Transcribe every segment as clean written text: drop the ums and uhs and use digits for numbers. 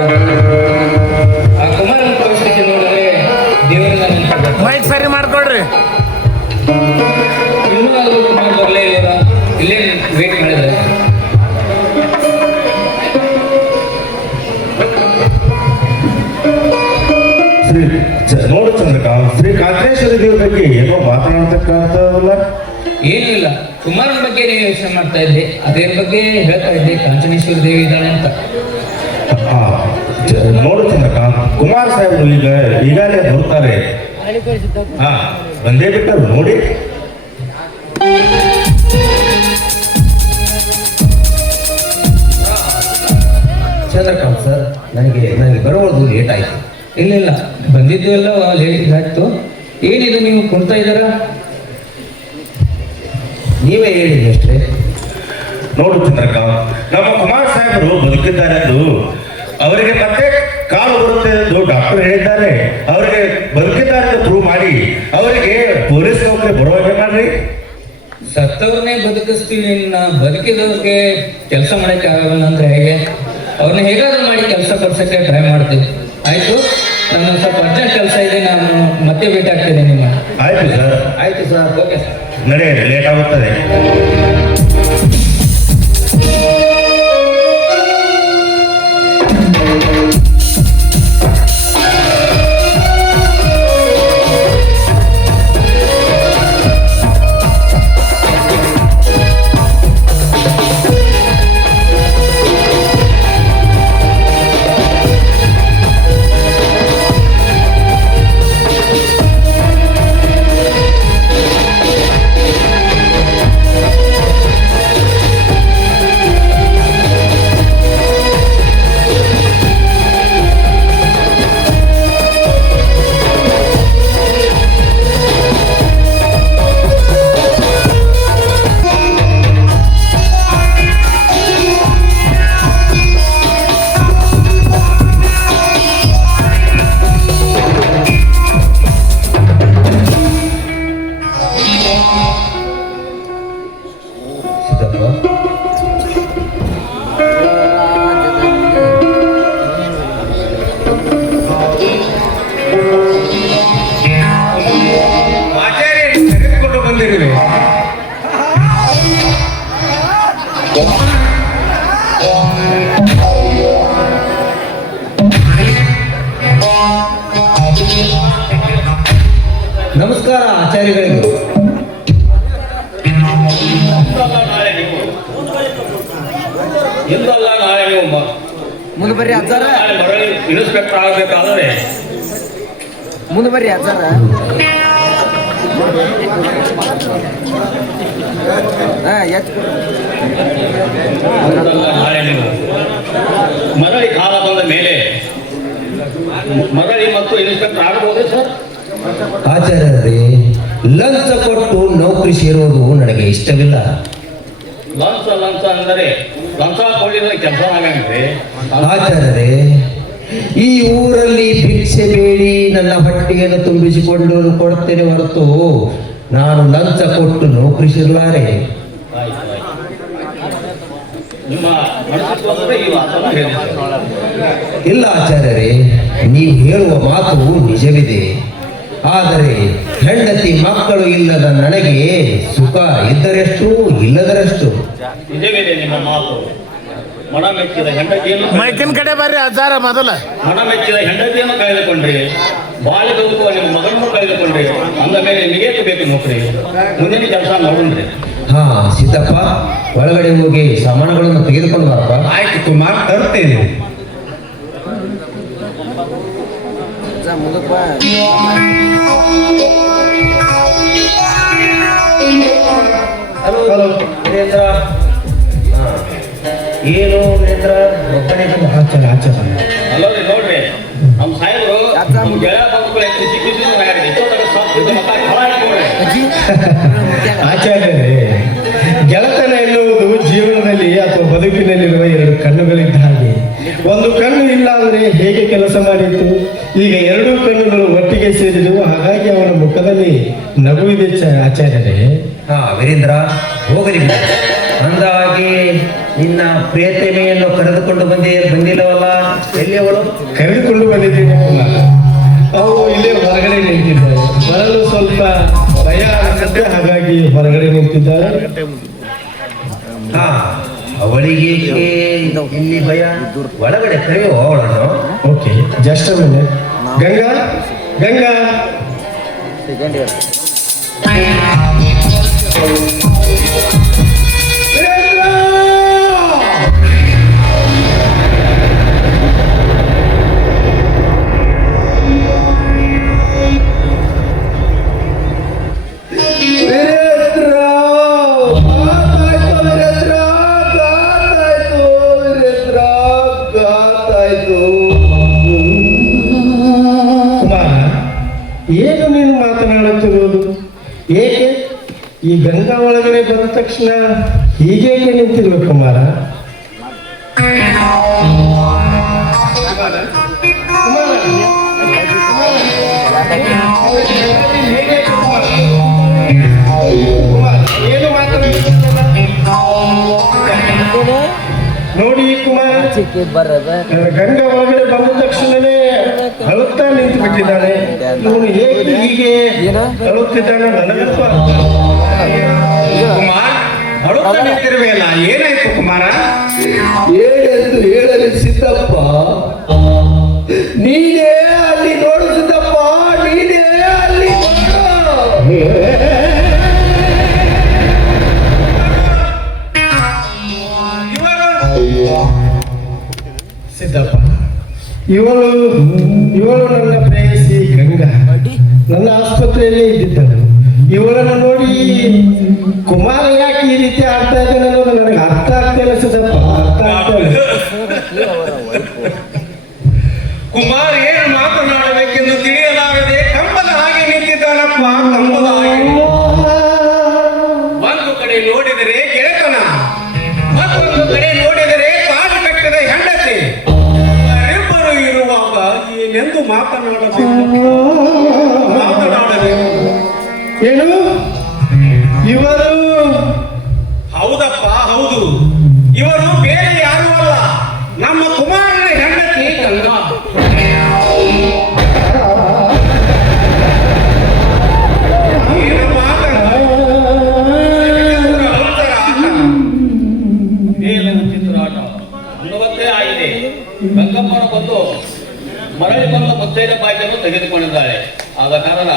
ಆ ಕುಮಾರನ ಪರಿಸ್ಥಿತಿ ನೋಡಿದ್ರೆ ದೇವರನ್ನ ನೆನಪಾಗುತ್ತೆ. ಮೈಕ್ ಸರಿ ಮಾಡ್ಕೊಡ್ರಿ. ಇನ್ನೂ ಅದು ಕುಮಾರ್ ಬರಲೇ ಇಲ್ಲ, ಇಲ್ಲೇ ವೇಟ್ ಮಾಡಿದ್ರೆ ನೋಡು ಚಂದ್ರಕಾಂತ್, ಶ್ರೀ ಕಾಂತೇಶ್ವರಿ ದೇವ್ರ ಬಗ್ಗೆ ಏನೋ ಮಾತನಾಡ್ತಕ್ಕಂಥವಲ್ಲ. ಏನಿಲ್ಲ, ಕುಮಾರನ ಬಗ್ಗೆ ನೀನು ಯೋಚನೆ ಮಾಡ್ತಾ ಇದ್ದೆ, ಅದೇ ಬಗ್ಗೆ ಹೇಳ್ತಾ ಇದ್ದೆ. ಕಾಂಚನೇಶ್ವರಿ ದೇವಿ ಇದ್ದಾಳೆ ಅಂತ. ನೋಡು ಚಂದ್ರಕಾಂತ್, ಕುಮಾರ್ ಸಾಹೇಬರು ಈಗಾಗಲೇ ಬರ್ತಾರೆ. ಬಂದೇ ಬಿಟ್ಟರು ನೋಡಿ. ಚಂದ್ರಕಾಂತ್ ಸರ್, ನನಗೆ ಬರೋದು ಲೇಟ್ ಆಯಿತು. ಇಲ್ಲ ಬಂದಿದ್ದು ಎಲ್ಲ ಲೇಟ್ ಆಯ್ತು. ಏನಿದು ನೀವು ಕುಂತಾ ಇದ್ದಾರಾ? ನೀವೇ ಹೇಳಿ ಅಷ್ಟೇ. ನೋಡು ಚಂದ್ರಕಾಂತ್, ನಮ್ಮ ಕುಮಾರ್ ಸಾಹೇಬರು ಬದುಕಿದ್ದಾರೆ ಎಂದು ಅವರಿಗೆ ಮತ್ತೆ ಕಾಲು ಬರುತ್ತೆ ಎಂದು ಡಾಕ್ಟರ್ ಹೇಳಿದ್ದಾರೆ. ಅವರಿಗೆ ಬದುಕಿದ್ದಾರೆ ಎಂದು ಪ್ರೂವ್ ಮಾಡಿ ಅವರಿಗೆ ಪೊಲೀಸ್ ನೌಕರಿ ಬರುವಾಗೆ ಮಾಡ್ರಿ. ಸತ್ತವ್ರನ್ನೇ ಬದುಕಿಸ್ತೀವಿ, ಇನ್ನ ಬದುಕಿದವ್ರಿಗೆ ಕೆಲಸ ಮಾಡಕ್ಕೆ ಆಗಲ್ಲ ಅಂದ್ರೆ ಹೇಗೆ? ಅವ್ರನ್ನ ಹೇಗಾದ್ರೂ ಮಾಡಿ ಕೆಲಸ ಕೊಡ್ಸಕ್ಕೆ ಟ್ರೈ ಮಾಡ್ತೀವಿ. ಆಯ್ತು, ನನ್ನ ಸ್ವಲ್ಪ ಅರ್ಜೆಂಟ್ ಕೆಲಸ ಇದೆ, ನಾನು ಮತ್ತೆ ಭೇಟಿ ಆಗ್ತೇನೆ ನಿಮ್ಮ. ಆಯ್ತು ಸರ್. ಆಯಿತು ಸರ್. Okay sir. ನಡೆಯಿರಿ, ಲೇಟ್ ಆಗುತ್ತದೆ. ನಮಸ್ಕಾರ ಆಚಾರ್ಯಗಳಿಗೆ. ಇಂದಲ್ಲ ನಾಳೆ ನೀವು ಮುಂದೆ ಬರ್ರಿ ಅಜ್ಜಾರ, ಮರಳಿ ಇನ್ಸ್ಪೆಕ್ಟರ್ ಆಗಬೇಕಾದ್ರೆ ಮುಂದೆ ಬರ್ರಿ ಅಜ್ಜಾರ. ಇಂದಲ್ಲ ನಾಳೆ ನೀವು ಮರಳಿ ಕಾಲ ಬಂದ ಮೇಲೆ ಮರಳಿ ಮತ್ತು ಇನ್ಸ್ಪೆಕ್ಟರ್ ಆಗಬಹುದೇ ಸರ್? ಆಚಾರ್ಯರೇ, ಲಂಚ ಕೊಟ್ಟು ನೌಕರಿ ಸೇರೋದು ನನಗೆ ಇಷ್ಟವಿಲ್ಲ. ಲಂಚ ಅಂದರೆ ಲಂಚ ಕೊಳ್ಳಿದ ಕೆಲಸ ಆಗಂಗ್ರಿ. ಆಚಾರ್ಯರೇ, ಈ ಊರಲ್ಲಿ ಭಿಕ್ಷೆ ಬೇಡಿ ನನ್ನ ಹೊಟ್ಟೆಯನ್ನು ತುಂಬಿಸಿಕೊಂಡು ಕೊಡುತ್ತೇನೆ ಹೊರತು ನಾನು ಲಂಚ ಕೊಟ್ಟು ನೌಕರಿ ಸೇರಲಾರೆ. ನಿಮ್ಮ ಮನಸ್ಸಿಗೆ ಈ ಮಾತನ್ನು ಹೇಳಿ. ಇಲ್ಲ ಆಚಾರ್ಯರೇ, ನೀವು ಹೇಳುವ ಮಾತು ನಿಜವಿದೆ. ಆದರೆ ಹೆಂಡತಿ ಮಕ್ಕಳು ಇಲ್ಲದ ನನಗೆ ಸುಖ ಇದ್ದರೆಷ್ಟು ಇಲ್ಲದರಷ್ಟು. ನಿಜವಿದೆ ನಿಮ್ಮ ಮಾತು. ಮನ ಮೆಚ್ಚಿದ ಹೆಂಡತಿಯನ್ನು ಮೈಕಿನ ಕಡೆ ಬರ್ರಿ ಅಜ್ಜಾರ. ಮೊದಲ ಮನ ಮೆಚ್ಚಿದ ಹೆಂಡತಿಯನ್ನು ಕಳೆದುಕೊಂಡ್ರಿ, ಬಾಳೆ ಬದುಕುವ ನಿಮ್ಮ ಮಗನನ್ನು ಕಳೆದುಕೊಂಡ್ರಿ. ಅಂದ ಮೇಲೆ ನಿಮಗೆ ಬೇಕು ನೌಕರಿ, ಮುಂದಿನ ಕೆಲಸ ನೋಡ್ರಿ. ಹಾ ಸೀತಪ್ಪ, ಒಳಗಡೆ ಹೋಗಿ ಸಾಮಾನುಗಳನ್ನು ತೆಗೆದುಕೊಂಡು ಬರಪ್ಪ. ಆಯ್ತು ಕುಮಾರ್, ತರ್ತೇನೆ. ಹಲೋ ನೇತ್ರ. ಏನು ನೇತ್ರ, ಒಬ್ಬನೇ ಬಂದು ಆಚರ ಆಚರ. ಅಲ್ಲೋರಿ ನೋಡ್ರಿ, ನಮ್ಮ ಸಾಹೇಬರು ನಮ್ಮ ಗೆಳೆಯ ಬಂಧುಗಳು ಆಚಾರ್ಯರೇ, ಗೆಳತನ ಎನ್ನುವುದು ಜೀವನದಲ್ಲಿ ಅಥವಾ ಬದುಕಿನಲ್ಲಿರುವ ಎರಡು ಕಣ್ಣುಗಳಿದ್ದ ಹಾಗೆ. ಒಂದು ಕಣ್ಣು ಇಲ್ಲ ಅಂದರೆ ಹೇಗೆ ಕೆಲಸ ಮಾಡಿತ್ತು? ಈಗ ಎರಡೂ ಕಣ್ಣುಗಳು ಒಟ್ಟಿಗೆ ಸೇರಿದವು, ಹಾಗಾಗಿ ಅವನ ಮುಖದಲ್ಲಿ ನಗು ಇದೆ ಆಚಾರ್ಯರೇ. ಹಾ ವೀರೇಂದ್ರ, ಹೋಗಲಿ. ಅಂದಹಾಗೆ ನಿನ್ನ ಪ್ರಿಯತಮೆಯನ್ನು ಕರೆದುಕೊಂಡು ಬಂದಿಲ್ಲವಲ್ಲ, ಎಲ್ಲಿ ಅವಳು? ಕರೆದುಕೊಂಡು ಬಂದಿದ್ದೀನಿ ಕುಮಾರ. ಅವು ಇಲ್ಲೇ ಹೊರಗಡೆ ನಿಂತಿದ್ದಾರೆ. ಬರಲು ಸ್ವಲ್ಪ ಭಯ ಆಗುತ್ತೆ, ಹಾಗಾಗಿ ಹೊರಗಡೆ ನಿಂತಿದ್ದಾರೆ. ಹಾ, ಅವಳಿಗೆ ಇಲ್ಲಿ ಭಯ? ಒಳಗಡೆ ಕರೆಯುವ ಅವಳನ್ನು. ಓಕೆ, ಜಸ್ಟ್ ಮೇಲೆ ಗಂಗಾ ಗಂಗಾ ಏನು ನೀನು ಮಾತನಾಡುತ್ತಿರುವುದು? ಏಕೆ ಈ ಗಂಗಾ ಒಳಗಡೆ ಬಂದ ತಕ್ಷಣ ಹೀಗೇಕೆ ನಿಂತಿರುವ ಕುಮಾರ? ಏನು ಮಾತನಾಡುತ್ತಿಲ್ಲ? ನೋಡಿ ಕುಮಾರ, ಗಂಗಾ ಒಳಗಡೆ ಬಂದ ತಕ್ಷಣವೇ ಅಳುತ್ತಾ ನಿಂತು ಬಿಟ್ಟಿದ್ದಾನೆ. ಇವನು ಹೇಗೆ ಹೀಗೆ ಅಳುತ್ತಿದ್ದಾನೆ ನನಗಪ್ಪ. ಕುಮಾರ್, ಅಳುತ್ತಾ ನಿಂತಿರುವೆಯಲ್ಲ, ಏನಾಯ್ತು ಕುಮಾರ? ಏನೆಂದು ಹೇಳಲು ಸಿದ್ದಪ್ಪ, ನೀನೇ ಅಲ್ಲಿ ನೋಡು ಸಿದ್ದಪ್ಪ, ನೀನೇ ಅಲ್ಲಿ ಸಿದ್ದಪ್ಪ, ಇವಳು ನನ್ನ ಪ್ರೇಯಸಿ ಗಂಗಾ. ನನ್ನ ಆಸ್ಪತ್ರೆಯಲ್ಲೇ ಇದ್ದಿದ್ದಳು. ಇವಳನ್ನು ನೋಡಿ ಕುಮಾರ ಯಾಕೆ ಈ ರೀತಿ ಆಡ್ತಾ ಇದ್ದಾನೆ ಅನ್ನೋದು ನನಗೆ ಅರ್ಥ ಆಗ್ತಿಲ್ಲ ಸಿದ್ದಪ್ಪ, ಅರ್ಥ ಆಗ್ತಿಲ್ಲ. ಕುಮಾರ್ ಏನು ಮಾತನಾಡಬೇಕೆಂದು ತಿಳಿಯಲಾಗದೆ ಕಂಬದ ಹಾಗೆ ನಿಂತಿದ್ದಾನಪ್ಪ, ಕಂಬದ ಹಾಗೆ. ಒಂದು ಕಡೆ ನೋಡಿದರೆ ಗೆಳೆತನ, ಮತ್ತೊಂದು ಕಡೆ ನೋಡಿದರೆ ಕಾಡು ಕಟ್ಟದ ಹೆಂಡತಿ. ಇವರಿಬ್ಬರು ಇರುವಾಗ ಏನೆಂದು ಮಾತನಾಡಬೇಕು? ಏನು ಇವರು? ಹೌದಪ್ಪ, ಹೌದು. ಇವರು ಬೇರೆ ಯಾರು ಅಲ್ಲ, ನಮ್ಮ ಕುಮಾರನ ಹೆಂಡತಿ ಗಂಗಾ. ಏನು ಚಿತ್ರಾಟ ಅನ್ನುವಂತೆ ಆಗಿದೆ. ಗಂಗಮ್ಮನ ಬಂದು ಮರಳಿ ಬಂದ ಮುತ್ತೈದ ಬಾಯಿಯನ್ನು ತೆಗೆದುಕೊಂಡಿದ್ದಾಳೆ. ಆದ ಕಾರಣ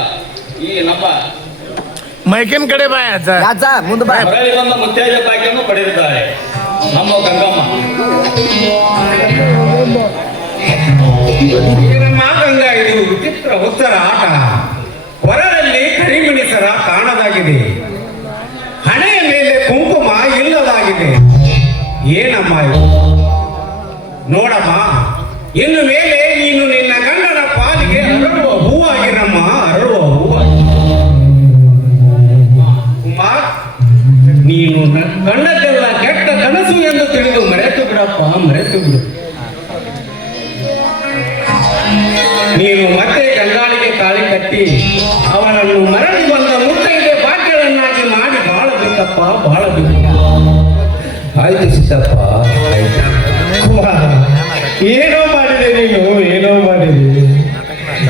ಈ ನಮ್ಮ ಮೈಕಿನ ಕಡೆ ಬಾಯ ಮರಳಿ ಬಂದ ಮುತ್ತೈದ ಬಾಯಿಯನ್ನು ಪಡೆದಿದ್ದಾಳೆ ನಮ್ಮ ಗಂಗಮ್ಮ. ಏನಮ್ಮ ಗಂಗಾ, ಇದು ವಿಚಿತ್ರ ಉತ್ತರ ಆಟ. ಹೊರದಲ್ಲಿ ಕರಿಮಿಣಿಸರ ಕಾಣದಾಗಿದೆ, ಹಣೆಯ ಮೇಲೆ ಕುಂಕುಮ ಇಲ್ಲದಾಗಿದೆ. ಏನಮ್ಮ ಇದು? ನೋಡಮ್ಮ, ಇನ್ನು ಮೇಲೆ ನೀನು ನಿನ್ನ ಗಂಡನ ಪಾಲಿಗೆ ಅರಳುವ ಹೂವಾಗಿರಮ್ಮ, ಅರಳುವ ಹೂವಾಗಿ. ಕುಮಾರ್, ನೀನು ಗಂಡಕ್ಕೆಲ್ಲ ಕೆಟ್ಟ ಕನಸು ಎಂದು ತಿಳಿದು ಮರೆತು ಬಿಡಪ್ಪ, ಮರೆತು ಬಿಡು. ನೀನು ಮತ್ತೆ ಗಂಗಾಳಿಗೆ ತಾಳಿ ಕಟ್ಟಿ ಅವನನ್ನು ಮರಳಿ ಬಂದ ಮುತ್ತೈದೆ ಭಾಗ್ಯಗಳನ್ನಾಗಿ ಮಾಡಿ ಬಾಳಬೇಕಪ್ಪ, ಬಾಳಬೇಕು. ಆಯ್ತು ಸಿದ್ದಪ್ಪ, ಆಯ್ತು. ಕುಮಾರ, ಏನೋ ಮಾಡಿದೆ ನೀನು, ಏನೋ ಮಾಡಿದೆ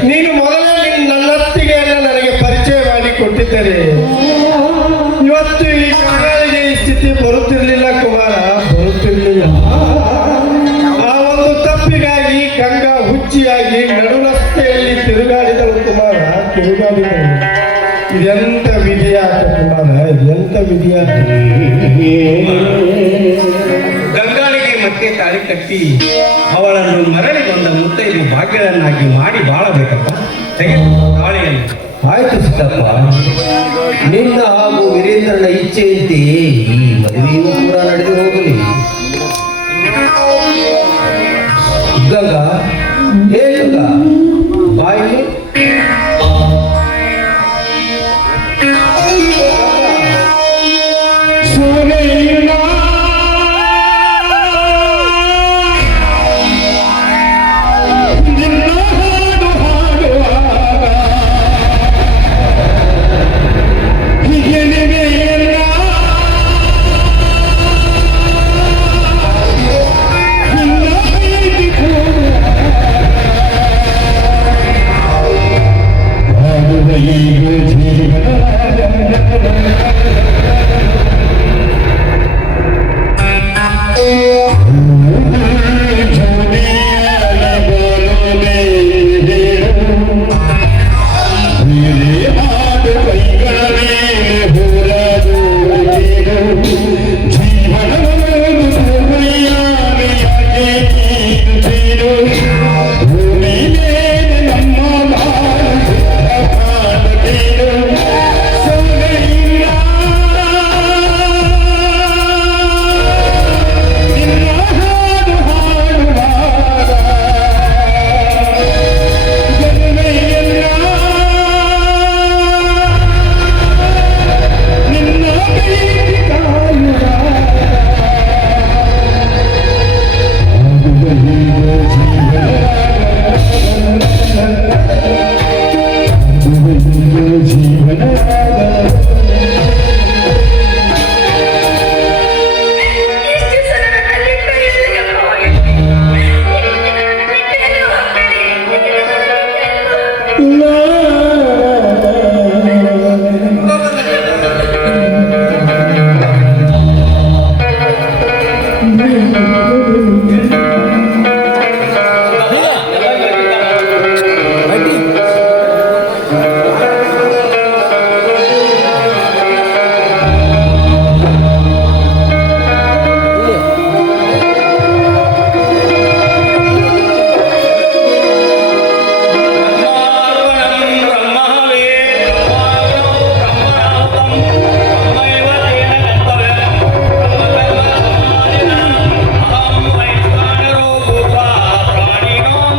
ನೀನು. ಮೊದಲೇ ನನ್ನತ್ತಿಗೆ ಎಲ್ಲ ನನಗೆ ಪರಿಚಯ ಮಾಡಿ ಕೊಟ್ಟಿದ್ದರೆ ಇವತ್ತು ಈ ಗಂಗಾಳಿಗೆ ಈ ಸ್ಥಿತಿ ಬರುತ್ತಿರಲಿಲ್ಲ ಕುಮಾರ, ಬರುತ್ತಿರಲಿಲ್ಲ. ಆ ಒಂದು ತಪ್ಪಿಗಾಗಿ ಗಂಗಾ ಹುಚ್ಚಿಯಾಗಿ ನಡು ರಸ್ತೆಯಲ್ಲಿ ತಿರುಗಾಡಿದಳು ಕುಮಾರ, ತಿರುಗಾಡಿದಳು. ಇದೆಂತ ವಿಧಿಯಾಟ ಕುಮಾರ, ಇದೆಂತ ವಿಧಿಯಾಟ. ಗಂಗಾಳಿಗೆ ಮತ್ತೆ ತಾಳಿ ಕಟ್ಟಿ ಅವಳನ್ನು ಮರಳಿ ಬಂದ ಮುತ್ತೈದೆ ಭಾಗ್ಯಗಳನ್ನಾಗಿ ಮಾಡಿ ಬಾಳಬೇಕಪ್ಪ. ತೆಗೆದು ತಾಳಿಯನ್ನು. ಆಯ್ತು ಸಿದ್ದಪ್ಪ, ನಿನ್ನ ಹಾಗೂ ವೀರೇಂದ್ರನ ಇಚ್ಛೆಯಂತೆ ಈ ಮದುವೆಯೂ ಕೂಡ ನಡೆದು ಹೋಗಲಿ. ಗಂಗಾ, ಹೇ ಗಂಗಾ, ಬಾಯಿ.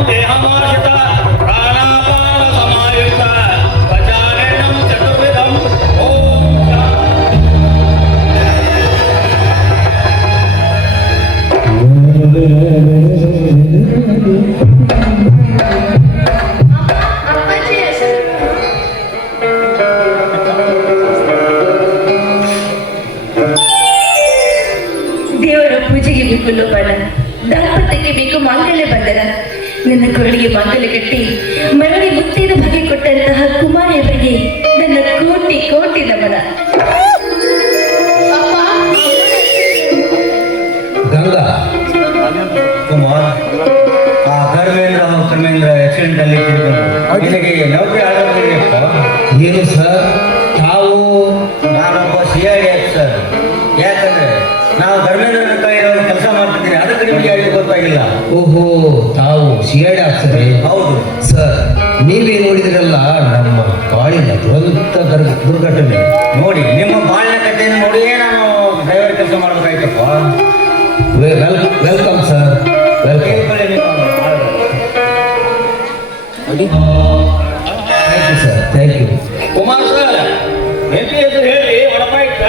ದೇಹಮಾಶ್ರಿತ ಪ್ರಾಣಾಪಾನ ಸಮಾಯುಕ್ತ ಗಜಾನನಂ ಚತುರ್ವಿಧಂ ಓಂ ದೇವರ ಪೂಜೆಗೆ ಬೇಕು ಲೋಬಾನ, ದಾಂಪತ್ಯಕ್ಕೆ ಬೇಕು ಮಾಂಗಲ್ಯ ಬಂಧನ. ನನ್ನ ಕೊರಳಿಗೆ ಮಾಂಗಲ್ಯ ಕಟ್ಟಿ ಮರಳಿ ಮುತ್ತಿನ ಬಗೆ ಕೊಟ್ಟಂತಹ ಕುಮಾರಿಯವರಿಗೆ ನನ್ನ ಕೋಟಿ ಕೋಟಿ ನಮನ. ಗಂಗಾ ಕುಮಾರ್, ಆ ಧರ್ಮೇಂದ್ರ ಆಕ್ಸಿಡೆಂಟ್ ಅಲ್ಲಿ ನಿನಗೆ ನೌಕರಿ ಆಡೋದಿದೆಯಪ್ಪ. ಏನು ಸರ್? ತಾವು ನಾನೊಬ್ಬ CID ಸರ್. ಯಾಕಂದ್ರೆ ನಾವು ಧರ್ಮೇಂದ್ರನ ಕೈಯಲ್ಲಿ ಕೆಲಸ ಮಾಡ್ತಿದ್ದೀನಿ, ಅದಕ್ಕೆ ನಿಮಗೆ ಯಾರಿಗೂ ಗೊತ್ತಾಗಿಲ್ಲ. ಓಹೋ, ತಾವು CID ಆಗ್ತದೆ? ಹೌದು ಸರ್, ನೀವೇ ನೋಡಿದ್ರಲ್ಲ ನಮ್ಮ ಕಾಡಿನ ದುರಂತ ದುರ್ಘಟನೆ. ನೋಡಿ, ನಿಮ್ಮ ಬಾಳಿನ ಕಥೆಯನ್ನು ನೋಡಿಯೇ ನಾನು ಡ್ರೈವರ್ ಕೆಲಸ ಮಾಡ್ಬೇಕಾಯ್ತಪ್ಪ. Welcome sir, welcome. Thank you sir, thank you. Kumar sir, ಹೆಂಡತಿ ಹೆಸರು ಹೇಳಿ ಒಡಪ ಇಟ್ಟ.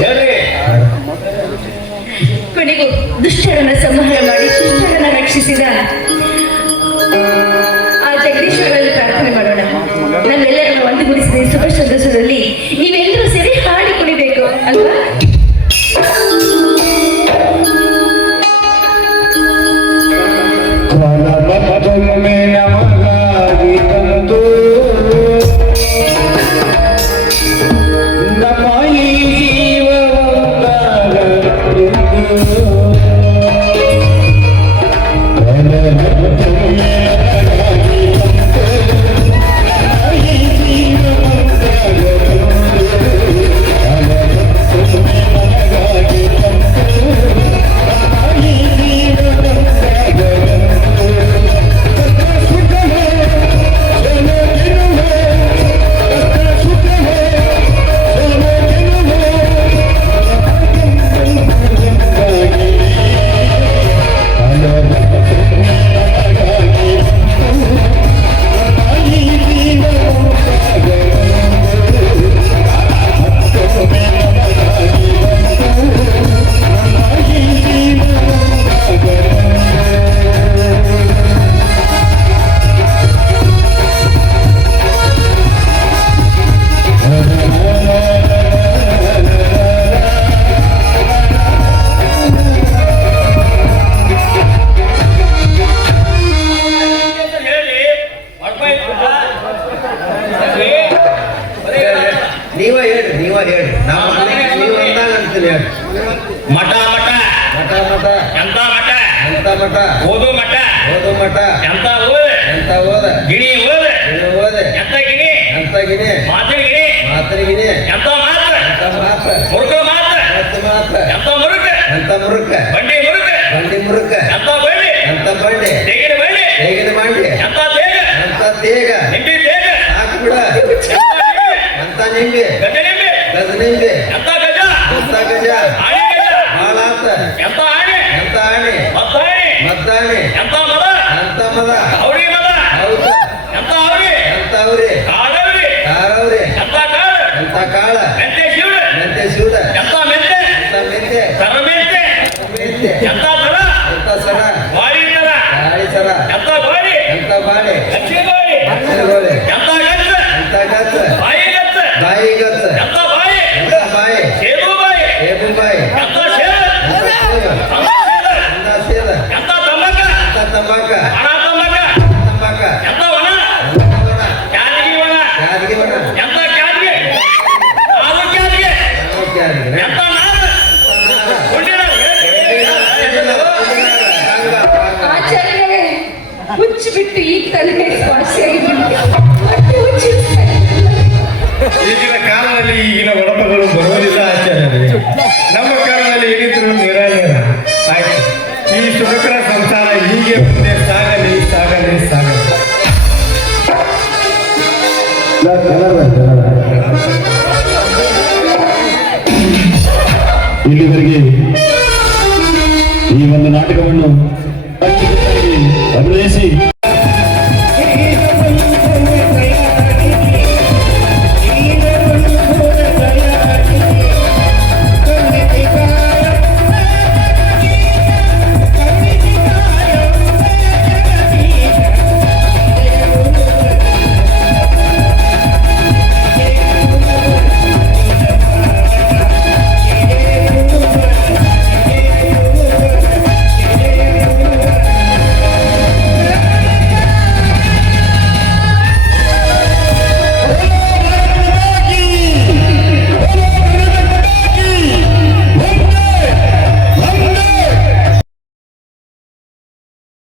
ಹೇಳ್ರಿ. ಕೊನೆಗೂ ದುಷ್ಟರನ್ನ ಸಂಹಾರ ಮಾಡಿ ಶಿಷ್ಟರನ್ನ ರಕ್ಷಿಸಿದ ಆ ಜಗದೀಶ್ವರಲ್ಲಿ ಪ್ರಾರ್ಥನೆ ಮಾಡೋಣ. ನಾವೆಲ್ಲರನ್ನು ಒಂದುಗೂಡಿಸಿದ ಈ ಶುಭ ಸಂದರ್ಭದಲ್ಲಿ ನೀವೆಲ್ಲರೂ ಸೇರಿ ಹಾಡಿ ಕುಣಿಬೇಕು ಅಲ್ವಾ? ನೀವ ಹೇಳ್ರಿ ನಾವು ನೀವು ಅಂದಾಗ ಅಂತೀನಿ ಹೇಳ್ರಿ. ಮಠ ಮಠ ಮಠ ಮಠ ಎಂತ ಮಠ ಎಂತ ಮಠ? ಓದು ಮಠ ಓದು ಮಠ. ಎಂತ ಓದ ಎಂತ ಓದ? ಗಿಣಿ ಓದ ಇನ್ನು ಓದೆ. ಎಂತ ಗಿಣಿ ಎಂತ ಗಿಣಿ? ಮಾತಿನ ಗಿಣಿ ಮಾತ್ರ ಗಿಣಿ. ಎಂತ ಮಾತ್ರ ಎಂತ ಮಾತ್ರ? ಮುರುಕ ಮಾತ್ರ ಮಾತ್ರ ಮಾತ್ರ. ಎಂತ ಮುರುಕ ಎಂತ ಮುರುಕ? ಬಂಡಿ ಮುರುಕ ಬಂಡಿ ಮುರುಕ. ಎಂತ ಬಂಡಿ ಎಂತ ಬಂಡಿ? ತೆಗಿನ ಬಂಡಿ ಹೇಗಿನ ಮಾಡಿ? ಎಂತ ತೇಗ ಎಂತ ತೇಗ? ನಿಂಬಿ ತೇಗ ಹಾಕಿ ಬಿಡ. ಎಂತ ನಿಂಬೆ? ಗಜ ನಿಂಬಿ ಗಜ ನಿಂಬೆ. ಎಂತ ಗಜ ಎಂತ ಗಜ? ಆಣಿ ಗಜ ಬಾಳ ಆತ. ಎಂತ ಆಣಿ ಎಂತ ಆಣಿ? ಮತ್ತಾಣಿ ಮದ್ದಾಣಿ. ಎಂತ ಮದ ಎಂತ ಮದ? ಅವ್ರಿ ಮದ ಹೌದು. ಎಂತ ಅವ್ರಿ ಎಂತ ಅವ್ರಿ? ಕಾಳವ್ರಿ ಕಾರವ್ರಿ. ಎಂತ ಕಾಳ ಎಂತ ಕಾಳ? ಮೆಂತೆ ಶಿವಡ ಮೆಂತೆ ಶಿವದ. ಎಂತ ಮೆಂತೆ ಎಂತ ಮೆಂತೆ? ಸರ ಮೆಂತೆ ಮೆಂತೆ. ಎಂತ ಸರ ಎಂತ ಸರ? ಬಾಡಿ ಸರ ಗಾಳಿ ಸರ. ಎಂತ ಬಾಡಿ ಎಂತ ಬಾಳೆ? ಗಚ್ಚಿ ಬಾಡಿ ಹಸಿರುಗೋಳೆ. ಎಂತ ಗಚ್ಚ ಎಂತ ಗಚ್ಚ? ಬಾಯಿ ಗಚ್ಚ ಬಾಯಿ ಗಚ್ಚ. ಎಂತ ಬಾಯಿ ಎಂತ ಬಾಯಿ? ಸೇದು ಬಾಯಿ ಏಬು ಬಾಯಿ. ಎಂತ ಸೇದ ಎಂತ ಸೇದ? ತಮ್ಮ ಸೇದ ಎಂತ ಸೇದ? ಎಂತ ತಮ್ಮಕ ಎಂತ ತಂಬಾಕ? ಹಣ ತಮ್ಮಕ ತಂಬಾಕ. ಎಂತ ವನ ಎಂತ ವನ? ಕ್ಯಾದಿಗೆ ವನ ಯಾದಗಿ ವನ. ಎಂತ ಕ್ಯಾದಿಗೆ ಅದು ಕ್ಯಾದಿಗೆ ಯಾವ ಕ್ಯಾದಗಿ? ಎಂತ ನಾದ ಕುಂಡಿನ ಆಚಾರ್ಯರೇ, ಹುಚ್ಚು ಬಿಟ್ಟು ಈ ತಲೆಗೆ ಸ್ವಾಸಿಯಾಗಿ ಮತ್ತೆ ಹುಚ್ಚು. ಈಗಿನ ಕಾಲದಲ್ಲಿ ಈಗಿನ ಒಡಪಗಳು ಬರುವುದಿಲ್ಲ ಆಚಾರ್ಯರೇ. ನಮ್ಮ ಕಾಲದಲ್ಲಿ ಏನಿದ್ರು ನಿರಾನೇರ ಆಯ್ತು. ಈ ಸುಖಕರ ಸಂಸಾರ ಹೀಗೆ ಮುಂದೆ ಸಾಗಲಿ ಸಾಗಲಿ ಸಾಗಲಿ. ಇಲ್ಲಿವರೆಗೆ ಈ ಒಂದು ನಾಟಕವನ್ನು ಅಚ್ಚುಕಟ್ಟಾಗಿ ಅಭಿನಯಿಸಿ